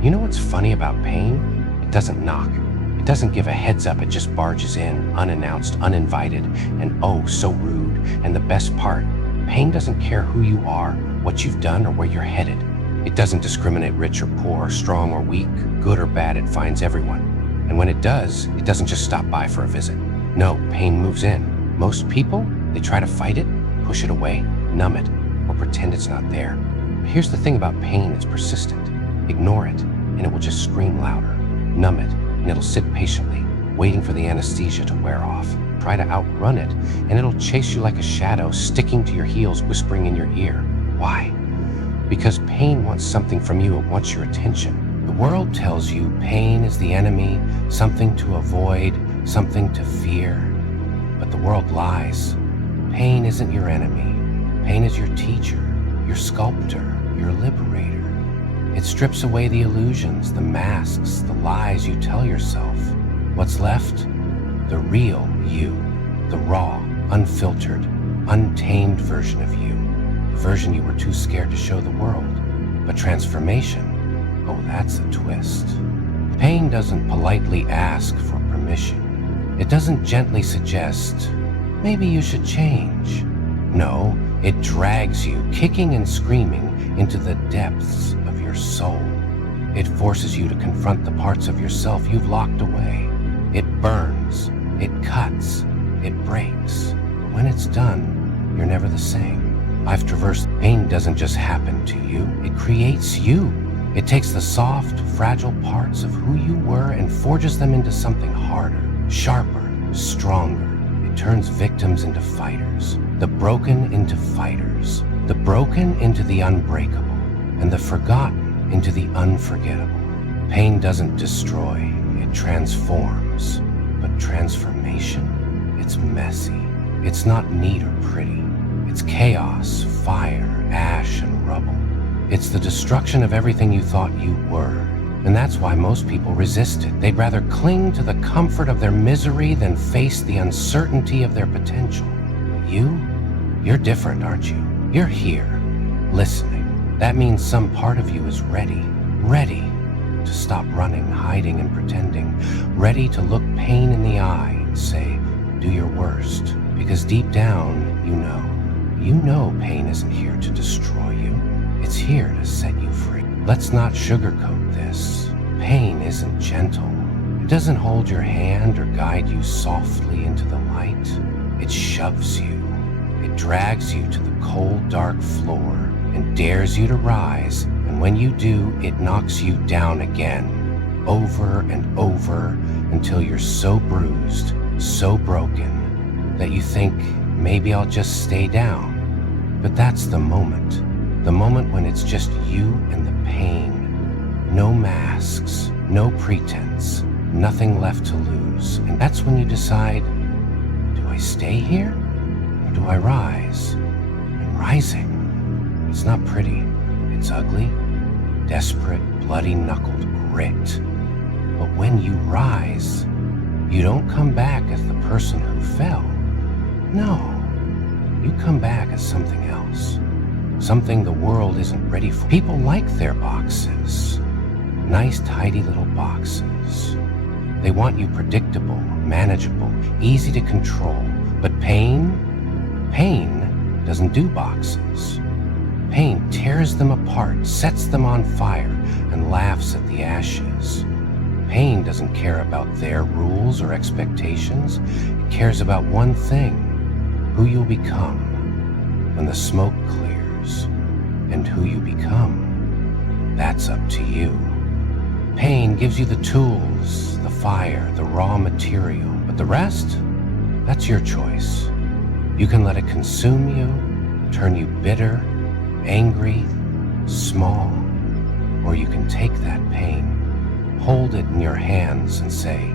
You know what's funny about pain? It doesn't knock. It doesn't give a heads up. It just barges in, unannounced, uninvited, and oh, so rude. And the best part, pain doesn't care who you are, what you've done, or where you're headed. It doesn't discriminate rich or poor, strong or weak, good or bad. It finds everyone. And when it doesn't just stop by for a visit. No, pain moves in. Most people, they try to fight it, push it away, numb it, or pretend it's not there. But here's the thing about pain, it's persistent. Ignore it, and it will just scream louder. Numb it, and it'll sit patiently, waiting for the anesthesia to wear off. Try to outrun it, and it'll chase you like a shadow, sticking to your heels, whispering in your ear. Why? Because pain wants something from you. It wants your attention. The world tells you pain is the enemy, something to avoid, something to fear. But the world lies. Pain isn't your enemy. Pain is your teacher, your sculptor, your liberator. It strips away the illusions, the masks, the lies you tell yourself. What's left? The real you, the raw, unfiltered, untamed version of you, the version you were too scared to show the world. But transformation, oh, that's a twist. Pain doesn't politely ask for permission. It doesn't gently suggest, maybe you should change. No, it drags you, kicking and screaming, into the depths of your soul. It forces you to confront the parts of yourself you've locked away. It burns, it cuts, it breaks. But when it's done, you're never the same. I've traversed. Pain doesn't just happen to you, it creates you. It takes the soft, fragile parts of who you were and forges them into something harder, sharper, stronger. It turns victims into fighters, the broken into fighters, the broken into the unbreakable, and the forgotten into the unforgettable. Pain doesn't destroy, it transforms. But transformation, it's messy. It's not neat or pretty. It's chaos, fire, ash, and rubble. It's the destruction of everything you thought you were. And that's why most people resist it. They'd rather cling to the comfort of their misery than face the uncertainty of their potential. But you're different, aren't you? You're here, listening. That means some part of you is ready to stop running, hiding, and pretending, ready to look pain in the eye and say, do your worst. Because deep down, you know pain isn't here to destroy you. It's here to set you free. Let's not sugarcoat this. Pain isn't gentle. It doesn't hold your hand or guide you softly into the light. It shoves you. It drags you to the cold, dark floor and dares you to rise. And when you do, it knocks you down again, over and over, until you're so bruised, so broken, that you think, maybe I'll just stay down. But that's the moment when it's just you and the pain. No masks, no pretense, nothing left to lose. And that's when you decide, do I stay here or do I rise? And rising, it's not pretty. It's ugly, desperate, bloody-knuckled grit. But when you rise, you don't come back as the person who fell. No, you come back as something else. Something the world isn't ready for. People like their boxes. Nice, tidy little boxes. They want you predictable, manageable, easy to control. But pain doesn't do boxes. Pain tears them apart, sets them on fire, and laughs at the ashes. Pain doesn't care about their rules or expectations. It cares about one thing, who you'll become when the smoke clears. And who you become, that's up to you. Pain gives you the tools, the fire, the raw material, but the rest, that's your choice. You can let it consume you, turn you bitter, angry, small, or you can take that pain, hold it in your hands and say,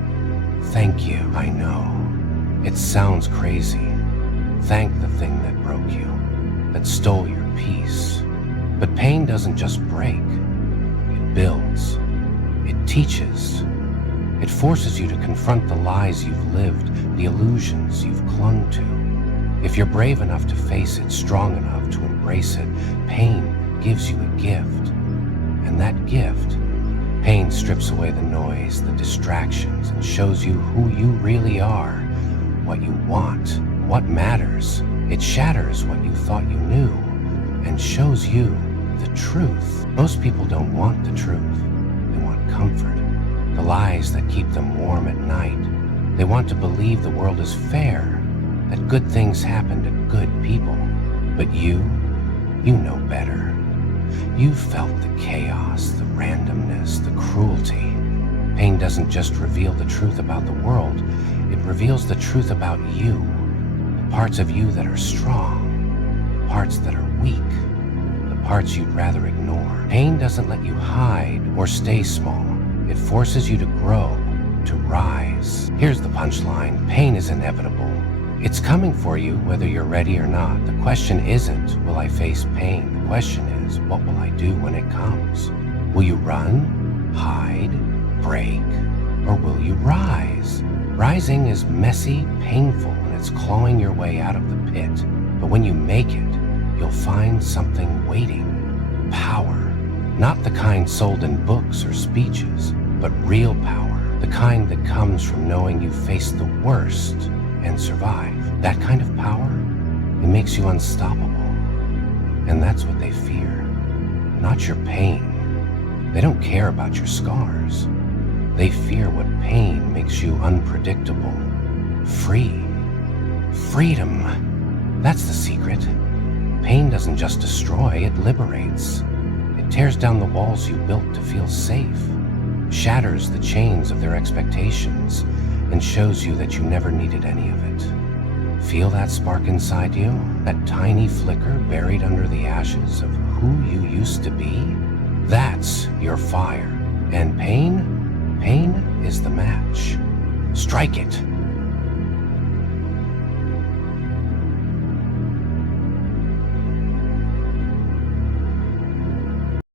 thank you, I know. It sounds crazy. Thank the thing that broke you, that stole your peace. But pain doesn't just break. It builds. It teaches. It forces you to confront the lies you've lived, the illusions you've clung to. If you're brave enough to face it, strong enough to embrace it, pain gives you a gift. And that gift, Pain strips away the noise, the distractions, and shows you who you really are, what you want, what matters. It shatters what you thought you knew and shows you the truth. Most people don't want the truth. They want comfort, the lies that keep them warm at night. They want to believe the world is fair, that good things happen to good people. But you know better. You've felt the chaos, the randomness, the cruelty. Pain doesn't just reveal the truth about the world, it reveals the truth about you, the parts of you that are strong, the parts that are weak, the parts you'd rather ignore. Pain doesn't let you hide or stay small. It forces you to grow, to rise. Here's the punchline. Pain is inevitable. It's coming for you whether you're ready or not. The question isn't, will I face pain? The question is, what will I do when it comes? Will you run, hide, break, or will you rise? Rising is messy, painful, and it's clawing your way out of the pit. But when you make it, you'll find something waiting. Power. Not the kind sold in books or speeches, but real power. The kind that comes from knowing you faced the worst and survive. That kind of power, it makes you unstoppable. And that's what they fear. Not your pain. They don't care about your scars. They fear what pain makes you unpredictable. Free. Freedom. That's the secret. Pain doesn't just destroy, it liberates. It tears down the walls you built to feel safe, shatters the chains of their expectations, and shows you that you never needed any of it. Feel that spark inside you? That tiny flicker buried under the ashes of who you used to be? That's your fire. And pain is the match. Strike it.